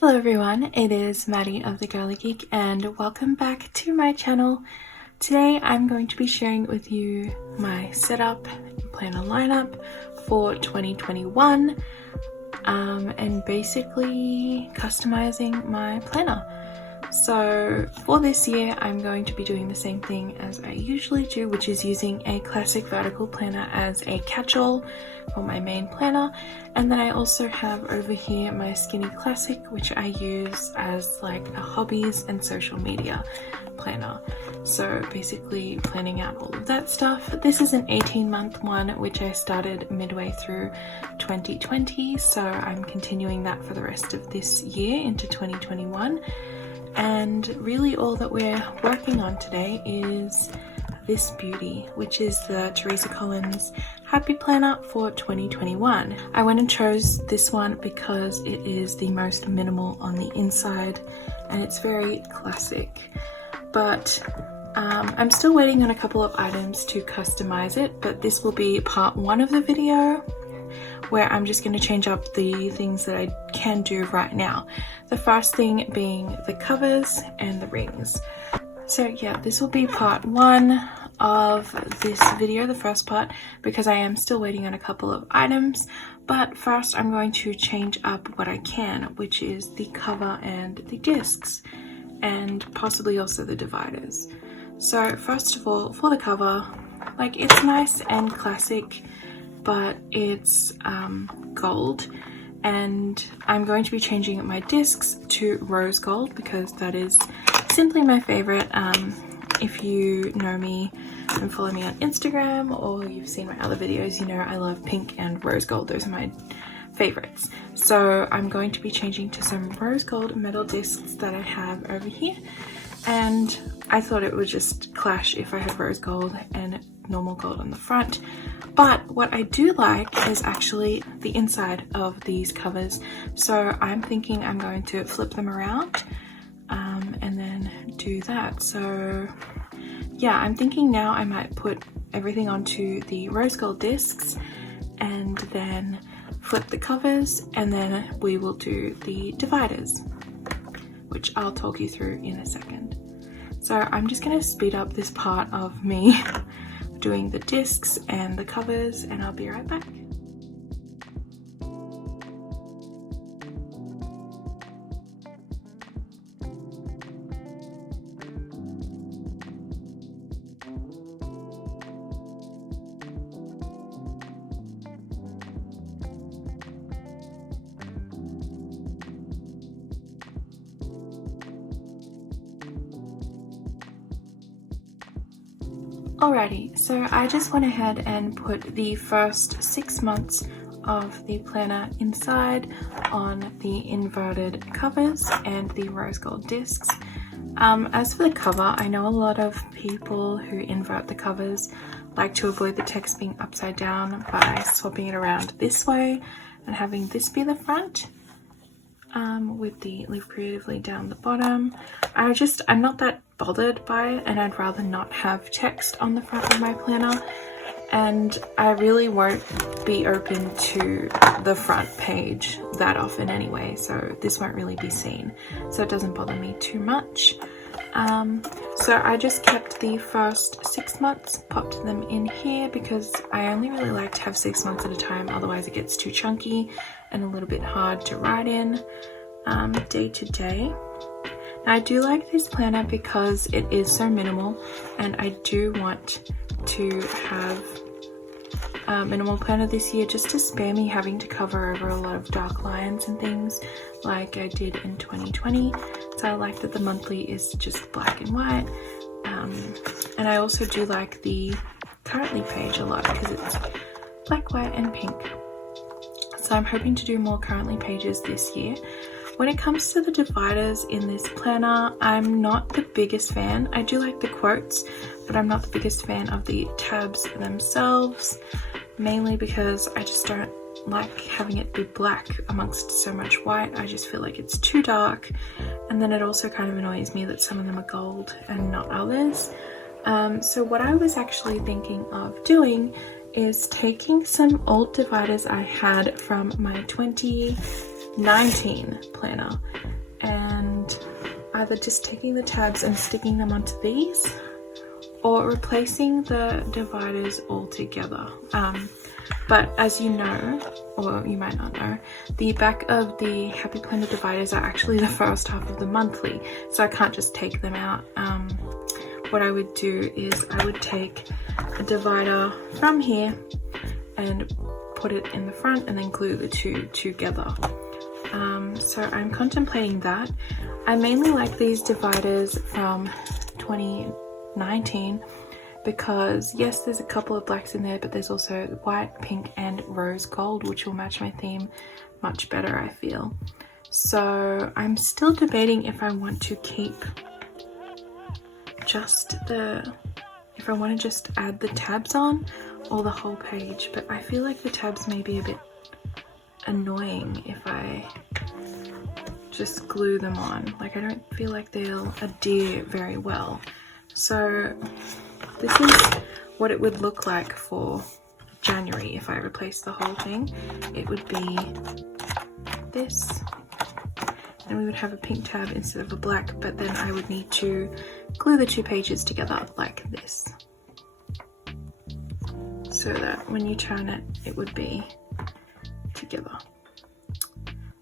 Hello everyone, it is Maddie of the Girly Geek and welcome back to my channel. Today I'm going to be sharing with you my setup and planner lineup for 2021 and basically customizing my planner. So for this year I'm going to be doing the same thing as I usually do, which is using a classic vertical planner as a catch-all for my main planner, and then I also have over here my skinny classic, which I use as like a hobbies and social media planner. So basically planning out all of that stuff. This is an 18-month one which I started midway through 2020, so I'm continuing that for the rest of this year into 2021. And really all that we're working on today is this beauty, which is the Teresa Collins Happy Planner for 2021. I went and chose this one because it is the most minimal on the inside and it's very classic. But I'm still waiting on a couple of items to customize it, but this will be part one of the video where I'm just going to change up the things that I can do right now. The first thing being the covers and the rings. So yeah, this will be part one of this video, the first part, because I am still waiting on a couple of items. But first I'm going to change up what I can, which is the cover and the discs, and possibly also the dividers. So first of all, for the cover, like, it's nice and classic, but it's gold, and I'm going to be changing my discs to rose gold because that is simply my favorite. If you know me and follow me on Instagram, or you've seen my other videos, you know I love pink and rose gold. Those are my favorites. So I'm going to be changing to some rose gold metal discs that I have over here, and I thought it would just clash if I had rose gold and normal gold on the front. But what I do like is actually the inside of these covers, so I'm thinking I'm going to flip them around and then do that. So yeah, I'm thinking now I might put everything onto the rose gold discs and then flip the covers, and then we will do the dividers, which I'll talk you through in a second. So I'm just going to speed up this part of me doing the discs and the covers, and I'll be right back. Alrighty, so I just went ahead and put the first 6 months of the planner inside on the inverted covers and the rose gold discs. As for the cover, I know a lot of people who invert the covers like to avoid the text being upside down by swapping it around this way and having this be the front. With the Live Creatively down the bottom. I'm not that bothered by it, and I'd rather not have text on the front of my planner, and I really won't be open to the front page that often anyway, so this won't really be seen, so it doesn't bother me too much. So I just kept the first 6 months, popped them in here because I only really like to have 6 months at a time, otherwise it gets too chunky and a little bit hard to write in day to day. Now, I do like this planner because it is so minimal, and I do want to have a minimal planner this year just to spare me having to cover over a lot of dark lines and things like I did in 2020. So I like that the monthly is just black and white, and I also do like the currently page a lot because it's black, white and pink. So I'm hoping to do more currently pages this year. When it comes to the dividers in this planner, I'm not the biggest fan. I do like the quotes, but I'm not the biggest fan of the tabs themselves, mainly because I just don't like having it be black amongst so much white. I just feel like it's too dark, and then it also kind of annoys me that some of them are gold and not others. So what I was actually thinking of doing is taking some old dividers I had from my 2019 2019 planner, and either just taking the tabs and sticking them onto these, or replacing the dividers altogether. But as you know, or you might not know, the back of the Happy Planner dividers are actually the first half of the monthly, so I can't just take them out. What I would do is I would take a divider from here and put it in the front and then glue the two together. So I'm contemplating that. I mainly like these dividers from 2019 because yes, there's a couple of blacks in there, but there's also white, pink and rose gold, which will match my theme much better, I feel. So I'm still debating if I want to keep just if I want to just add the tabs on or the whole page, but I feel like the tabs may be a bit annoying if I just glue them on. Like, I don't feel like they'll adhere very well. So this is what it would look like for January if I replace the whole thing. It would be this, and we would have a pink tab instead of a black, but then I would need to glue the two pages together like this, so that when you turn it, it would be together.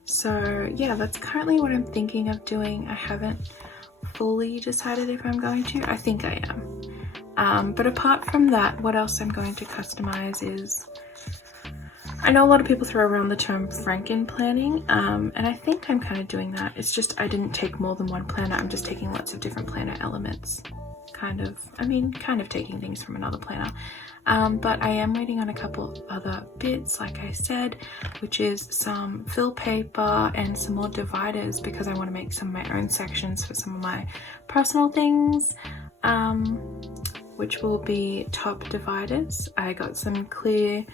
So yeah, that's currently what I'm thinking of doing. I haven't fully decided if I'm going to. I think I am. But apart from that, what else I'm going to customize is, I know a lot of people throw around the term frankenplanning, and I think I'm kind of doing that. It's just I didn't take more than one planner. I'm just taking lots of different planner elements. Kind of taking things from another planner. But I am waiting on a couple other bits, like I said, which is some fill paper and some more dividers, because I want to make some of my own sections for some of my personal things, which will be top dividers. I got some clear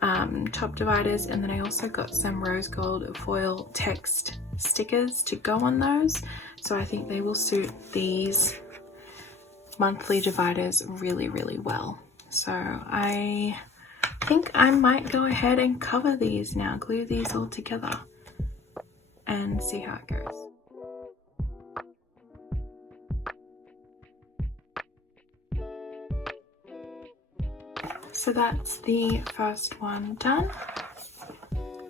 top dividers, and then I also got some rose gold foil text stickers to go on those, so I think they will suit these monthly dividers really, really well. So I think I might go ahead and cover these now, glue these all together and see how it goes. So that's the first one done.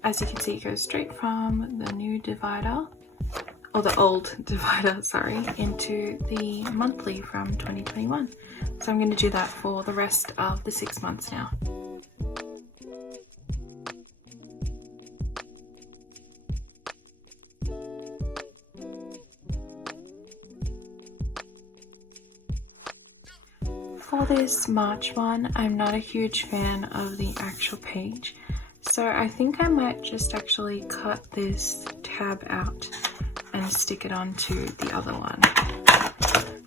As you can see, it goes straight from the new divider, or the old divider, sorry, into the monthly from 2021. So I'm going to do that for the rest of the 6 months now. For this March one, I'm not a huge fan of the actual page, so I think I might just actually cut this tab out and stick it onto the other one.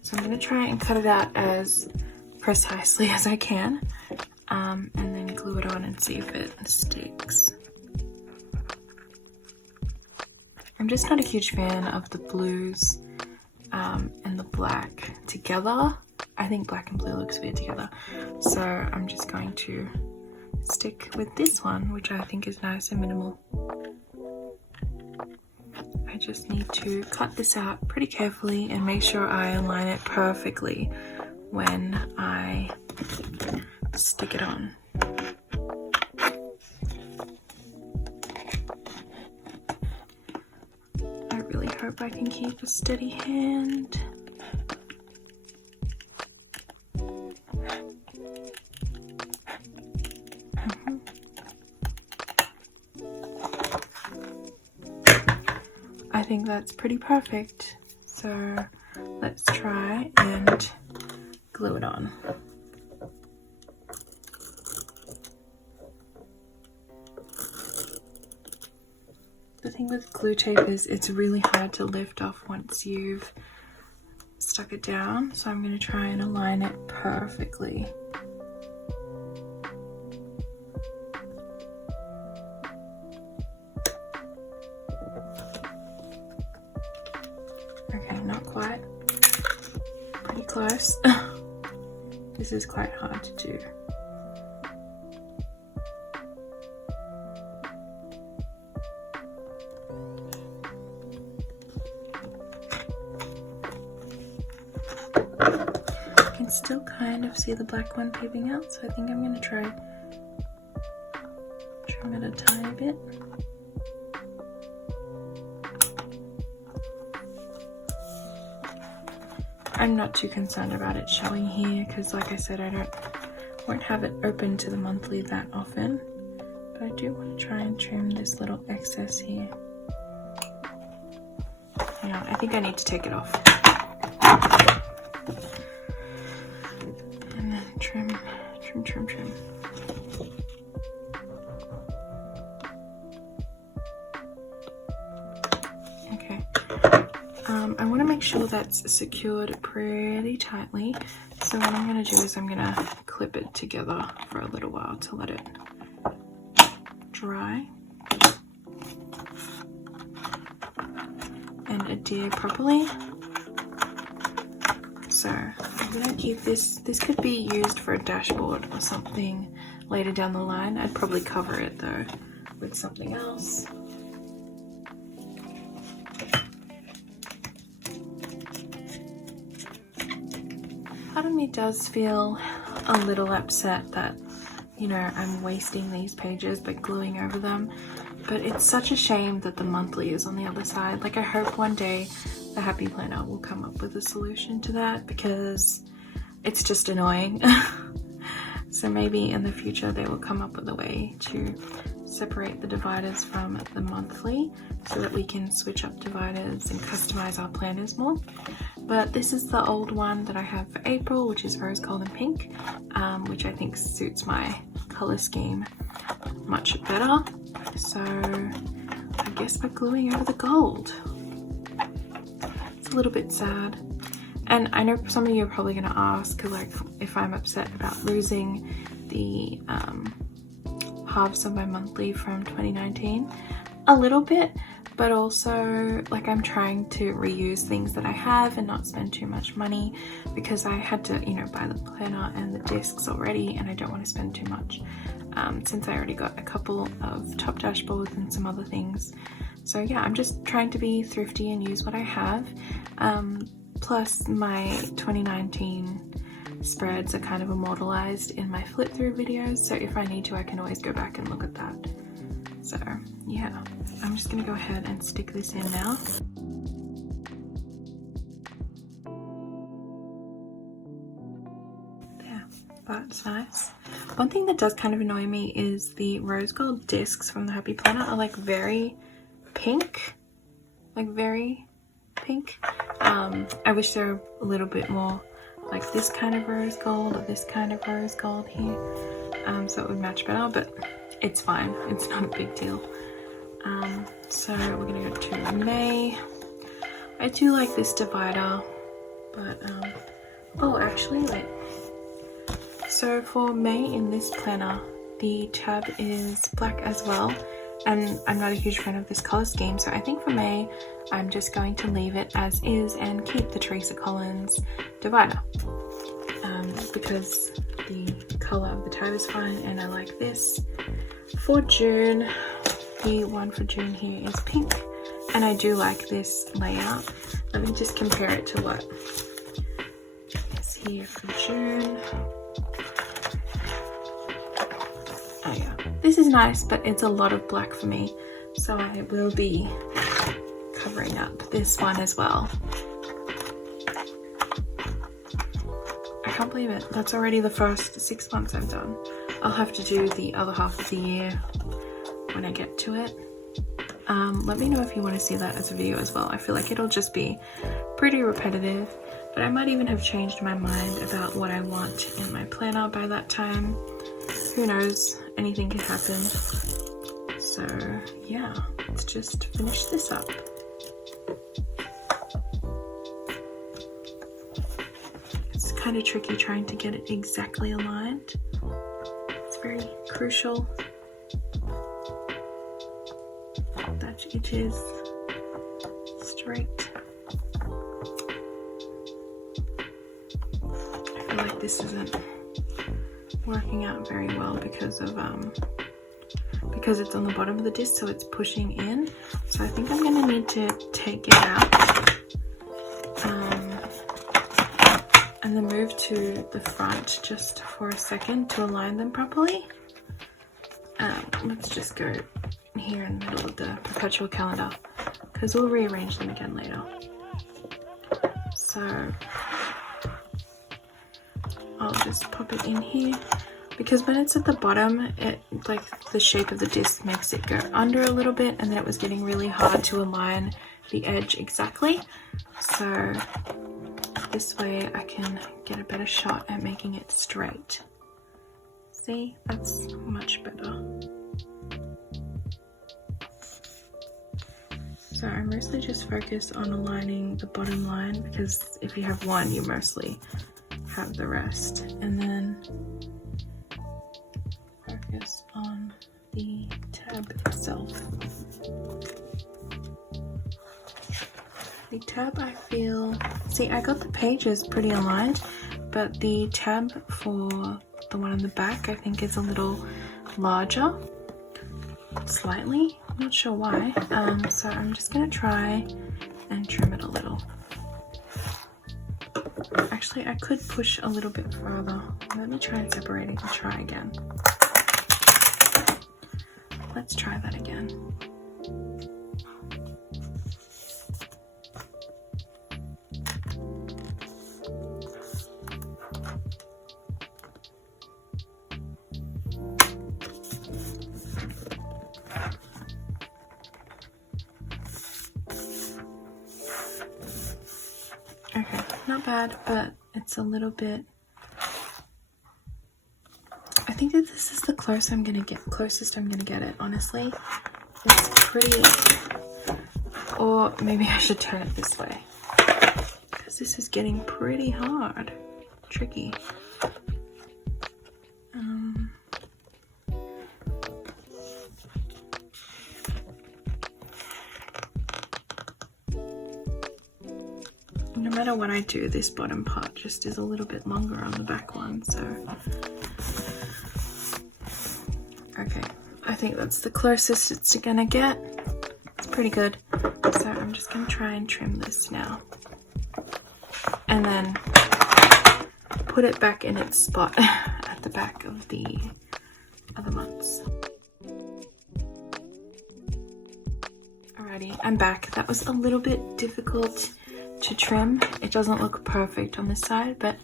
So I'm going to try and cut it out as precisely as I can, and then glue it on and see if it sticks. I'm just not a huge fan of the blues and the black together. I think black and blue looks weird together, so I'm just going to stick with this one, which I think is nice and minimal. I just need to cut this out pretty carefully and make sure I align it perfectly when I stick it on. I really hope I can keep a steady hand. I think that's pretty perfect, so let's try and glue it on. The thing with glue tape is it's really hard to lift off once you've stuck it down, so I'm going to try and align it perfectly. Not quite. Pretty close. This is quite hard to do. still kind of see the black one peeping out, so I think I'm going to try trim it a tiny bit. I'm not too concerned about it showing here because, like I said, won't have it open to the monthly that often, but I do want to try and trim this little excess here. Yeah, I think I need to take it off. And then trim. Okay. I want to make sure that's secured pretty tightly. So what I'm going to do is I'm going to clip it together for a little while to let it dry and adhere properly. So I'm going to keep this. This could be used for a dashboard or something later down the line. I'd probably cover it though with something else. Part of me does feel a little upset that, you know, I'm wasting these pages by gluing over them, but it's such a shame that the monthly is on the other side. Like, I hope one day the Happy Planner will come up with a solution to that because it's just annoying. So maybe in the future they will come up with a way to separate the dividers from the monthly so that we can switch up dividers and customize our planners more. But this is the old one that I have for April, which is rose gold and pink, which I think suits my color scheme much better. So I guess by gluing over the gold. It's a little bit sad. And I know some of you are probably going to ask, like, if I'm upset about losing the halves of my monthly from 2019. A little bit, but also, like, I'm trying to reuse things that I have and not spend too much money because I had to, you know, buy the planner and the discs already, and I don't want to spend too much since I already got a couple of top dashboards and some other things. So yeah, I'm just trying to be thrifty and use what I have. Plus my 2019 spreads are kind of immortalized in my flip through videos, so if I need to I can always go back and look at that. So yeah, I'm just gonna go ahead and stick this in now. There, that's nice. One thing that does kind of annoy me is the rose gold discs from the Happy Planner are like very pink, like very pink. I wish they were a little bit more like this kind of rose gold or this kind of rose gold here, so it would match better, but it's fine, it's not a big deal. So we're gonna go to May. I do like this divider, but oh, actually wait, so for May in this planner the tab is black as well, and I'm not a huge fan of this color scheme, so I think for May I'm just going to leave it as is and keep the Teresa Collins divider, because the color of the tab is fine and I like this. For June, the one for June here is pink, and I do like this layout. Let me just compare it to what is here for June. Oh yeah, this is nice, but it's a lot of black for me, so I will be covering up this one as well. I can't believe it, that's already the first 6 months I've done. I'll have to do the other half of the year when I get to it. Let me know if you want to see that as a video as well. I feel like it'll just be pretty repetitive, but I might even have changed my mind about what I want in my planner by that time. Who knows, anything can happen. So yeah, let's just finish this up. It's kind of tricky trying to get it exactly aligned. It's very crucial that it is straight. I feel like this isn't working out very well because it's on the bottom of the disc, so it's pushing in. So I think I'm going to need to take it out and and then move to the front just for a second to align them properly. Let's just go here in the middle of the perpetual calendar because we'll rearrange them again later. So I'll just pop it in here because when it's at the bottom, it like the shape of the disc makes it go under a little bit, and then it was getting really hard to align the edge exactly. So this way I can get a better shot at making it straight. See, that's much better. So I mostly just focus on aligning the bottom line because if you have one, you mostly have the rest. And then focus on the tab itself. The tab, I feel, see, I got the pages pretty aligned, but the tab for the one on the back I think is a little larger, slightly. I'm not sure why. So I'm just gonna try and trim it a little. Actually, I could push a little bit further. Let me try and separate it and try again. Let's try that again. Okay, not bad, but it's a little bit. I think that this is the closest I'm gonna get it, honestly. It's pretty, or maybe I should turn it this way because this is getting pretty hard, tricky. No matter what I do, this bottom part just is a little bit longer on the back one, so. Okay, I think that's the closest it's gonna get. It's pretty good. So I'm just gonna try and trim this now. And then put it back in its spot at the back of the other months. Alrighty, I'm back. That was a little bit difficult to trim. It doesn't look perfect on this side, but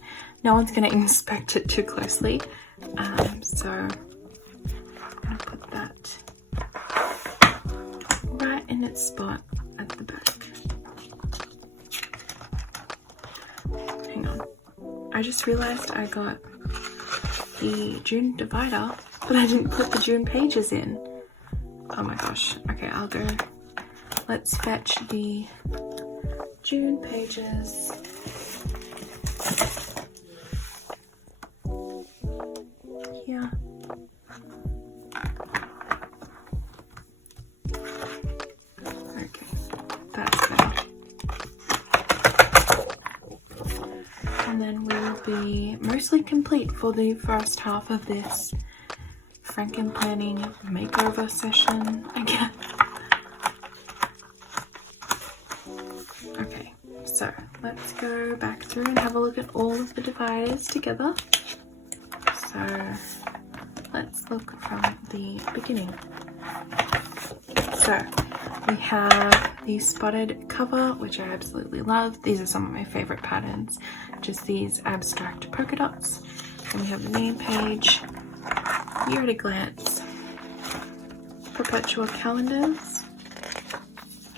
no one's going to inspect it too closely. So I'm going to put that right in its spot at the back. Hang on. I just realized I got the June divider, but I didn't put the June pages in. Oh my gosh. Okay, I'll go. Let's fetch the June pages. Yeah. Okay, that's better. And then we'll be mostly complete for the first half of this frankenplanning makeover session again. Okay, so let's go back through and have a look at all of the dividers together. So let's look from the beginning. So we have the spotted cover, which I absolutely love. These are some of my favorite patterns, just these abstract polka dots. Then we have the name page, year at a glance, perpetual calendars,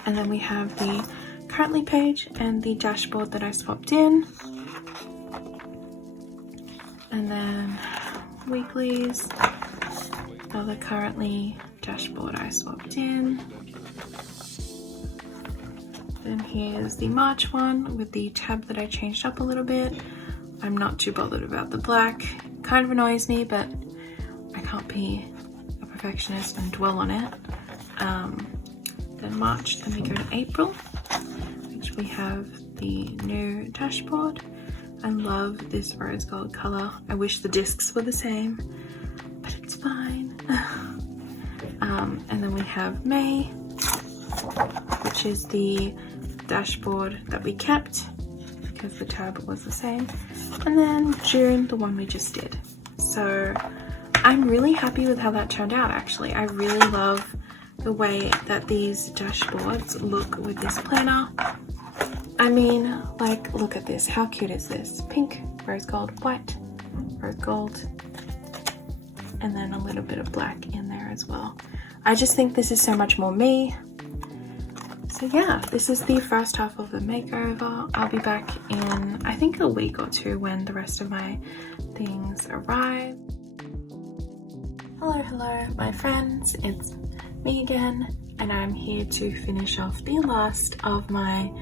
and then we have the currently page and the dashboard that I swapped in, and then weeklies, another currently dashboard I swapped in. Then here's the March one with the tab that I changed up a little bit. I'm not too bothered about the black. Kind of annoys me, but I can't be a perfectionist and dwell on it. Then March, then we go to April, which we have the new dashboard. I love this rose gold color. I wish the discs were the same, but it's fine. And then we have May, which is the dashboard that we kept because the tab was the same, and then June, the one we just did. So I'm really happy with how that turned out. Actually, I really love the way that these dashboards look with this planner. I mean, like, look at this. How cute is this? Pink, rose gold, white, rose gold, and then a little bit of black in there as well. I just think this is so much more me. So yeah, this is the first half of the makeover. I'll be back in, I think, a week or two when the rest of my things arrive. Hello, my friends. It's me again, and I'm here to finish off the last of my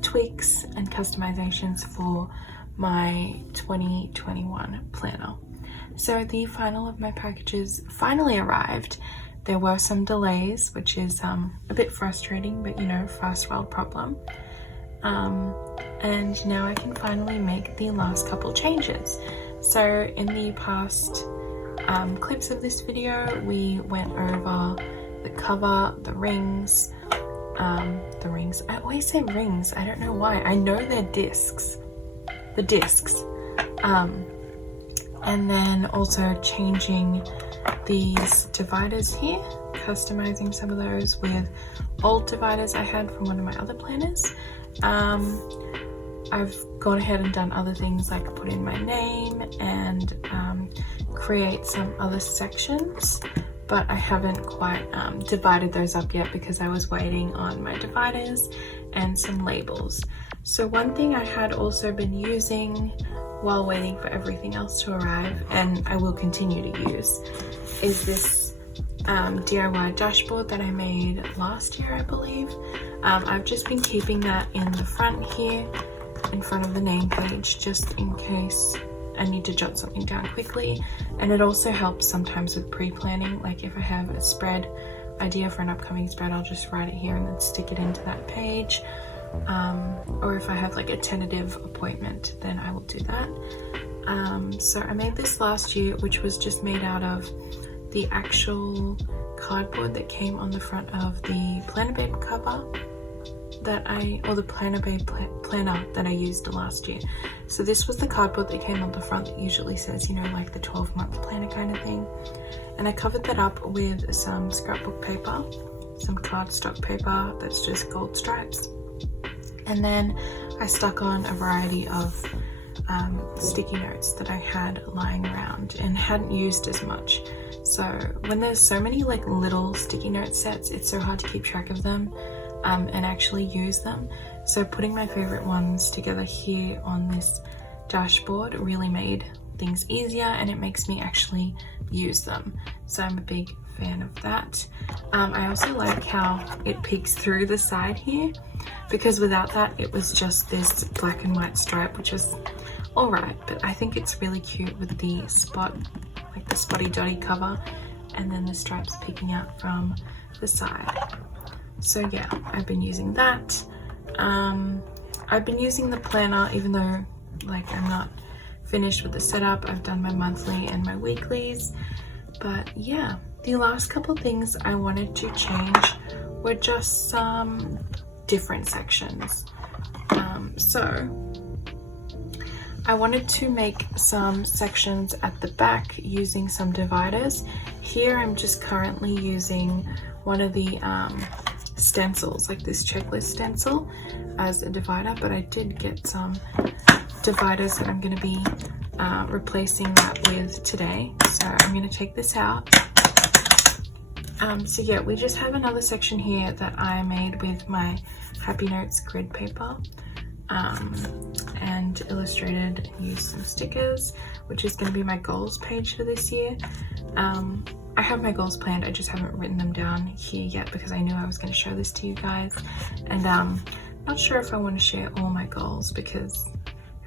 tweaks and customizations for my 2021 planner. So the final of my packages finally arrived. There were some delays, which is a bit frustrating, but you know, first world problem. And now I can finally make the last couple changes. So in the past clips of this video, we went over the cover, the rings. I always say rings, I don't know why. I know they're discs. The discs. And then also changing these dividers here, customizing some of those with old dividers I had from one of my other planners. I've gone ahead and done other things like put in my name and create some other sections, but I haven't quite divided those up yet because I was waiting on my dividers and some labels. So one thing I had also been using while waiting for everything else to arrive, and I will continue to use, is this DIY dashboard that I made last year, I believe. I've just been keeping that in the front here, in front of the name page, just in case I need to jot something down quickly. And it also helps sometimes with pre-planning, like if I have a spread idea for an upcoming spread, I'll just write it here and then stick it into that page. Or if I have like a tentative appointment, then I will do that. So I made this last year, which was just made out of the actual cardboard that came on the front of the Planner Babe cover or the Planner Babe planner that I used last year. So this was the cardboard that came on the front that usually says, you know, like the 12-month planner kind of thing. And I covered that up with some scrapbook paper, some cardstock paper that's just gold stripes. And then I stuck on a variety of sticky notes that I had lying around and hadn't used as much. So when there's so many like little sticky note sets, it's so hard to keep track of them and actually use them. So putting my favorite ones together here on this dashboard really made things easier, and it makes me actually use them. So I'm a big fan of that. I also like how it peeks through the side here, because without that it was just this black and white stripe, which is alright, but I think it's really cute with the spot, like the spotty dotty cover, and then the stripes peeking out from the side. So yeah, I've been using that. I've been using the planner, even though like I'm not finished with the setup. I've done my monthly and my weeklies, but yeah, the last couple things I wanted to change were just some different sections. So I wanted to make some sections at the back using some dividers. Here I'm just currently using one of the stencils, like this checklist stencil, as a divider, but I did get some dividers that I'm going to be replacing that with today. So I'm going to take this out. So yeah, we just have another section here that I made with my Happy Notes grid paper and illustrated and used some stickers, which is going to be my goals page for this year. I have my goals planned, I just haven't written them down here yet because I knew I was going to show this to you guys, and not sure if I want to share all my goals because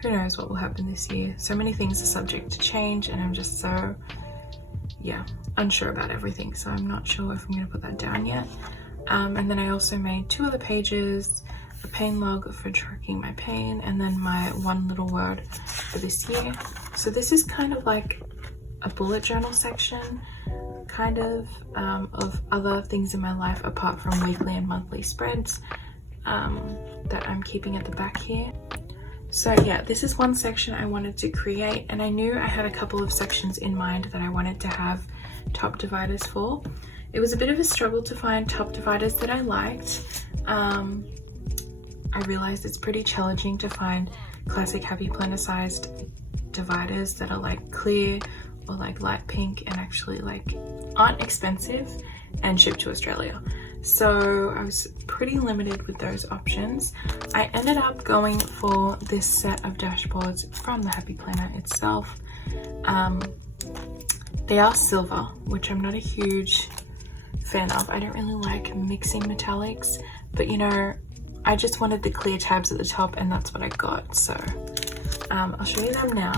who knows what will happen this year. So many things are subject to change, and I'm just so, yeah, unsure about everything, so I'm not sure if I'm going to put that down yet. And then I also made 2 other pages, a pain log for tracking my pain, and then my one little word for this year. So this is kind of like a bullet journal section, kind of other things in my life apart from weekly and monthly spreads that I'm keeping at the back here. So yeah, this is one section I wanted to create, and I knew I had a couple of sections in mind that I wanted to have top dividers for. It was a bit of a struggle to find top dividers that I liked. I realized it's pretty challenging to find classic happy planner sized dividers that are like clear or like light pink and actually like aren't expensive and shipped to Australia. So I was pretty limited with those options. I ended up going for this set of dashboards from the Happy Planner itself. They are silver, which I'm not a huge fan of. I don't really like mixing metallics, but you know, I just wanted the clear tabs at the top and that's what I got. So I'll show you them now.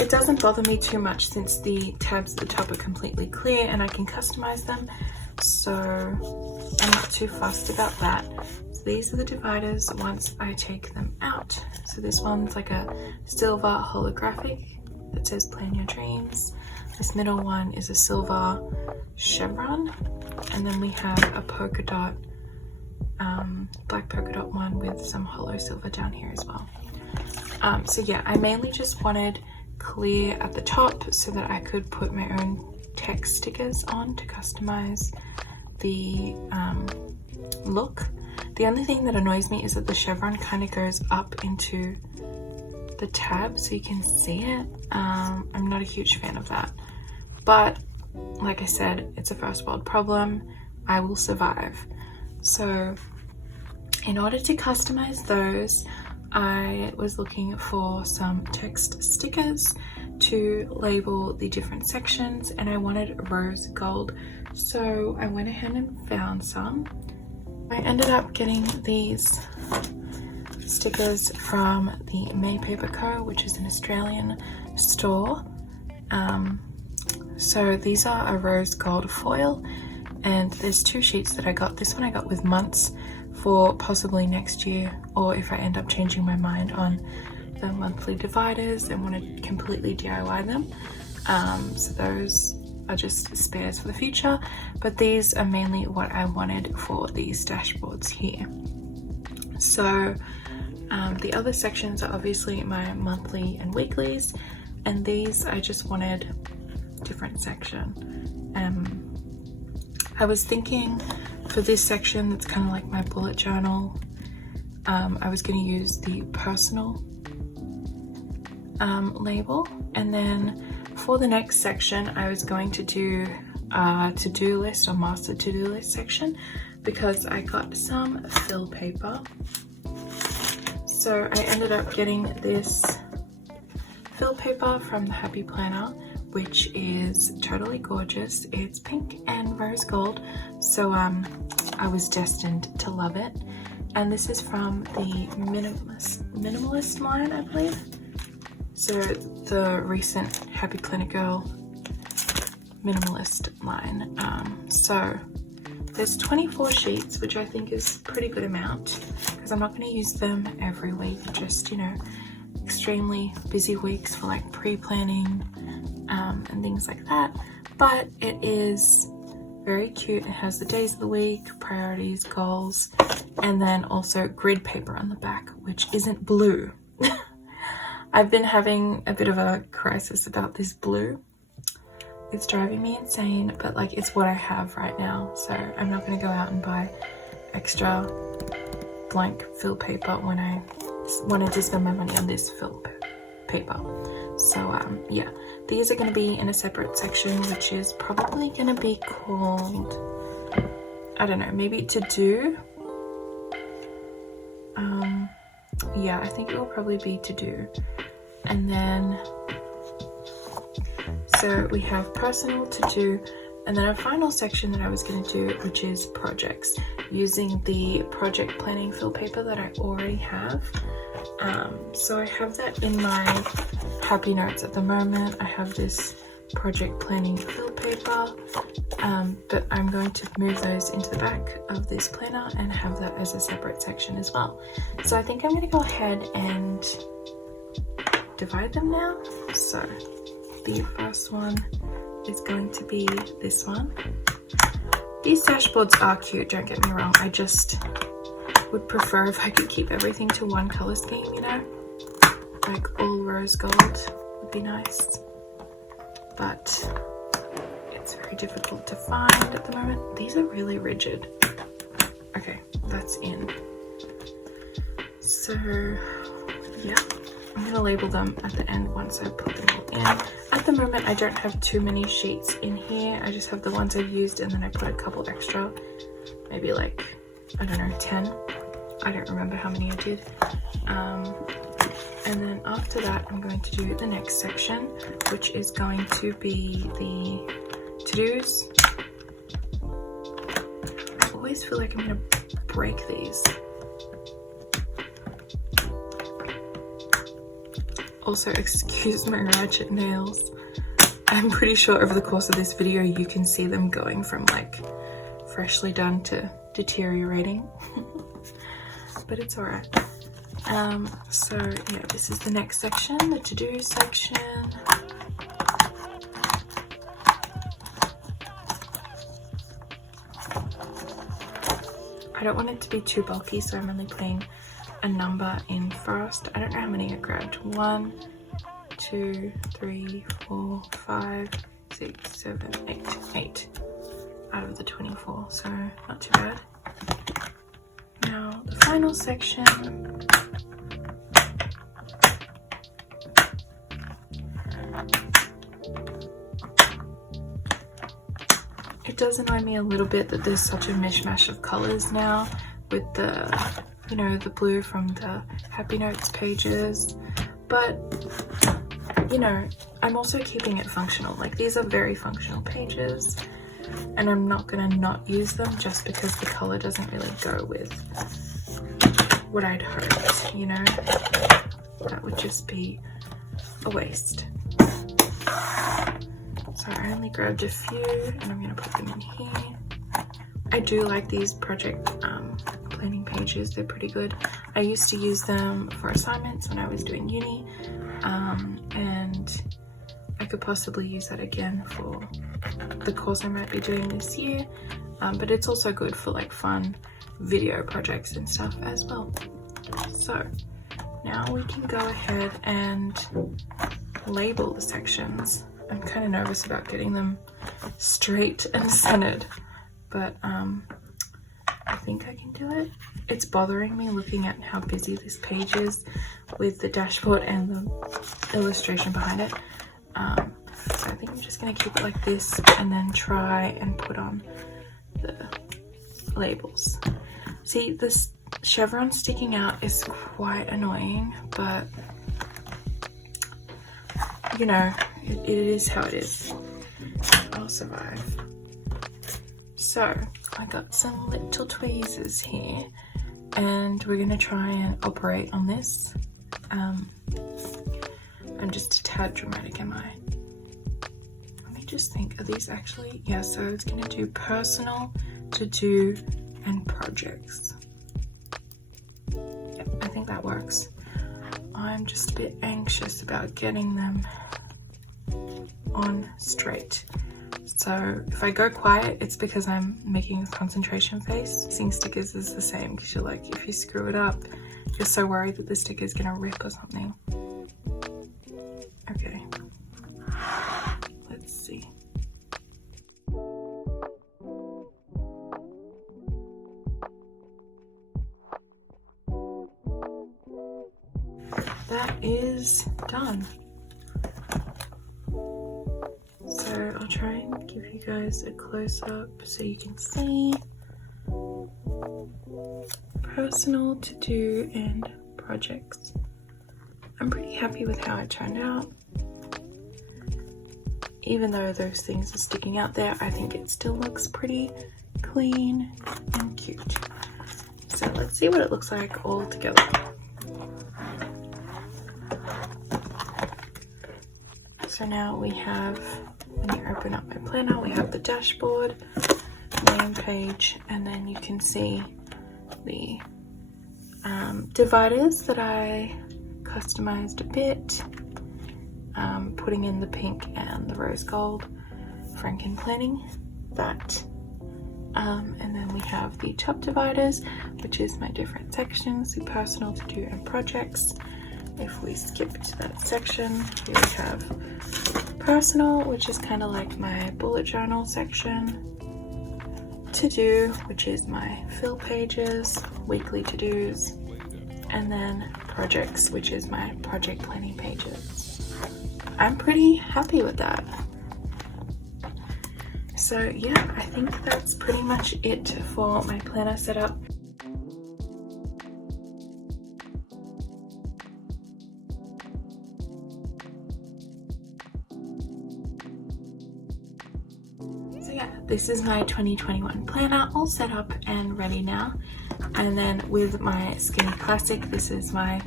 It doesn't bother me too much since the tabs at the top are completely clear and I can customize them, so I'm not too fussed about that. So these are the dividers once I take them out. So this one's like a silver holographic that says plan your dreams. This middle one is a silver chevron, and then we have a polka dot, black polka dot one with some hollow silver down here as well. So yeah, I mainly just wanted clear at the top so that I could put my own text stickers on to customize the look. The only thing that annoys me is that the chevron kind of goes up into the tab so you can see it. I'm not a huge fan of that, but like I said, it's a first world problem. I will survive. So in order to customize those, I was looking for some text stickers to label the different sections, and I wanted rose gold, so I went ahead and found some. I ended up getting these stickers from the May Paper Co., which is an Australian store. So these are a rose gold foil, and there's 2 sheets that I got. This one I got with months for possibly next year, or if I end up changing my mind on the monthly dividers and want to completely DIY them. So those are just spares for the future, but these are mainly what I wanted for these dashboards here. So the other sections are obviously my monthly and weeklies, and these I just wanted different section. I was thinking for this section that's kind of like my bullet journal, I was going to use the personal label, and then for the next section I was going to do a to-do list or master to-do list section, because I got some fill paper. So I ended up getting this fill paper from the Happy Planner, which is totally gorgeous. It's pink and rose gold, so I was destined to love it. And this is from the minimalist line, I believe. So the recent Happy Planner Girl minimalist line. So there's 24 sheets, which I think is a pretty good amount, because I'm not going to use them every week, just, you know, extremely busy weeks for like pre-planning and things like that. But it is very cute. It has the days of the week, priorities, goals, and then also grid paper on the back, which isn't blue. I've been having a bit of a crisis about this blue. It's driving me insane, but like it's what I have right now, so I'm not going to go out and buy extra blank fill paper when I wanted to spend my money on this fill paper. So yeah, these are going to be in a separate section, which is probably going to be called, I don't know, maybe to do. Yeah, I think it will probably be to do. And then so we have personal, to do, and then a final section that I was going to do, which is projects, using the project planning fill paper that I already have. So I have that in my happy notes at the moment. I have this project planning fill paper, but I'm going to move those into the back of this planner and have that as a separate section as well. So I think I'm going to go ahead and divide them now. So the first one is going to be this one. These dashboards are cute, don't get me wrong. I just would prefer if I could keep everything to one color scheme, you know, like all rose gold would be nice, but it's very difficult to find at the moment. These are really rigid. Okay, that's in. So yeah, I'm gonna label them at the end once I put them all in. At the moment I don't have too many sheets in here. I just have the ones I've used, and then I put a couple extra, maybe like, I don't know, 10. I don't remember how many I did. And then after that I'm going to do the next section, which is going to be the to-dos. I always feel like I'm gonna break these. Also, excuse my ratchet nails. I'm pretty sure over the course of this video you can see them going from like freshly done to deteriorating. But it's alright. So yeah, this is the next section, the to-do section. I don't want it to be too bulky, so I'm only putting a number in first. I don't know how many I grabbed. 1, 2, 3, 4, 5, 6, 7, 8. 8 out of the 24, so not too bad. Now the final section. It does annoy me a little bit that there's such a mishmash of colors now with the, you know, the blue from the Happy Notes pages, but you know, I'm also keeping it functional. Like, these are very functional pages, and I'm not gonna not use them just because the color doesn't really go with what I'd hoped, you know? That would just be a waste. So I only grabbed a few and I'm gonna put them in here. I do like these project planning pages, they're pretty good. I used to use them for assignments when I was doing uni, and I could possibly use that again for the course I might be doing this year, but it's also good for like fun video projects and stuff as well. So now we can go ahead and label the sections. I'm kind of nervous about getting them straight and centered, but I think I can do it. It's bothering me looking at how busy this page is with the dashboard and the illustration behind it. So I think I'm just going to keep it like this and then try and put on the labels. See, this chevron sticking out is quite annoying, but you know, it is how it is. I'll survive. So I got some little tweezers here and we're gonna try and operate on this. I'm just a tad dramatic, am I? Let me just think, are these actually, yeah, so it's gonna do personal, to do, and projects. Yep, I think that works. I'm just a bit anxious about getting them on straight. So if I go quiet, it's because I'm making a concentration face. Using stickers is the same, because you're like, if you screw it up, you're so worried that the sticker is gonna rip or something. Okay, let's see. That is done. So I'll try and give you guys a close-up so you can see. Personal, to do, and projects. I'm pretty happy with how it turned out. Even though those things are sticking out there, I think it still looks pretty clean and cute. So let's see what it looks like all together. So now we have, when you open up my planner, we have the dashboard, name page, and then you can see the dividers that I customized a bit, putting in the pink and the rose gold frankenplanning. That And then we have the top dividers, which is my different sections, the personal, to do, and projects. If we skip to that section, here we have personal, which is kind of like my bullet journal section, to do, which is my fill pages, weekly to-dos, and then projects, which is my project planning pages. I'm pretty happy with that. So yeah, I think that's pretty much it for my planner setup. So yeah, this is my 2021 planner all set up and ready now. And then with my Skinny Classic, this is my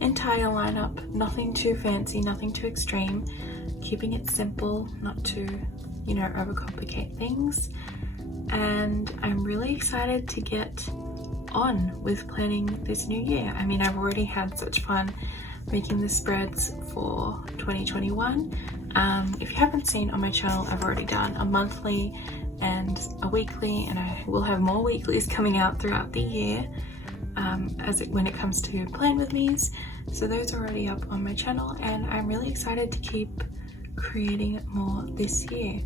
entire lineup. Nothing too fancy, nothing too extreme. Keeping it simple, not too, you know, overcomplicate things. And I'm really excited to get on with planning this new year. I mean, I've already had such fun making the spreads for 2021. If you haven't seen on my channel, I've already done a monthly and a weekly, and I will have more weeklies coming out throughout the year when it comes to plan with me's. So those are already up on my channel, and I'm really excited to keep creating more this year.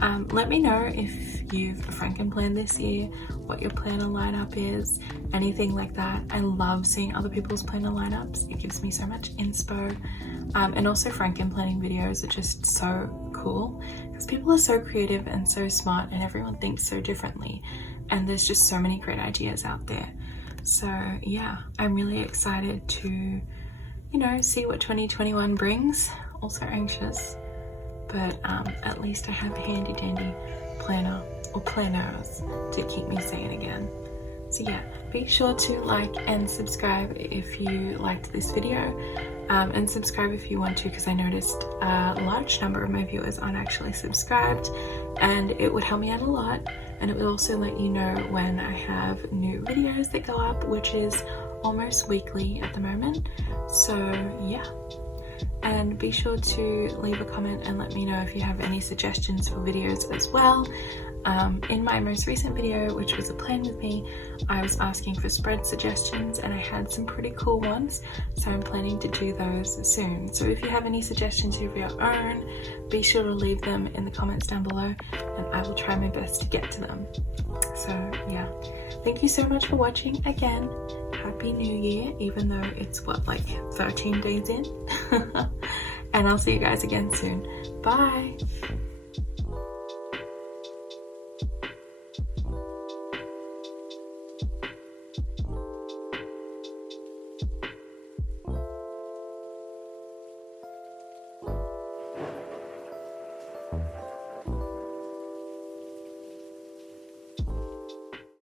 Let me know if you've frankenplanned this year, what your planner lineup is, anything like that. I love seeing other people's planner lineups. It gives me so much inspo. And also frankenplanning videos are just so cool because people are so creative and so smart, and everyone thinks so differently, and there's just so many great ideas out there. So yeah, I'm really excited to, you know, see what 2021 brings. Also anxious, but at least I have a handy dandy planner or planners to keep me sane again. So yeah, be sure to like and subscribe if you liked this video, and subscribe if you want to, because I noticed a large number of my viewers aren't actually subscribed, and it would help me out a lot, and it will also let you know when I have new videos that go up, which is almost weekly at the moment. So yeah. And be sure to leave a comment and let me know if you have any suggestions for videos as well. In my most recent video, which was a plan with me, I was asking for spread suggestions, and I had some pretty cool ones, so I'm planning to do those soon. So if you have any suggestions of your own, be sure to leave them in the comments down below, and I will try my best to get to them. So yeah, thank you so much for watching again. Happy New Year, even though it's what, like 13 days in. And I'll see you guys again soon. Bye.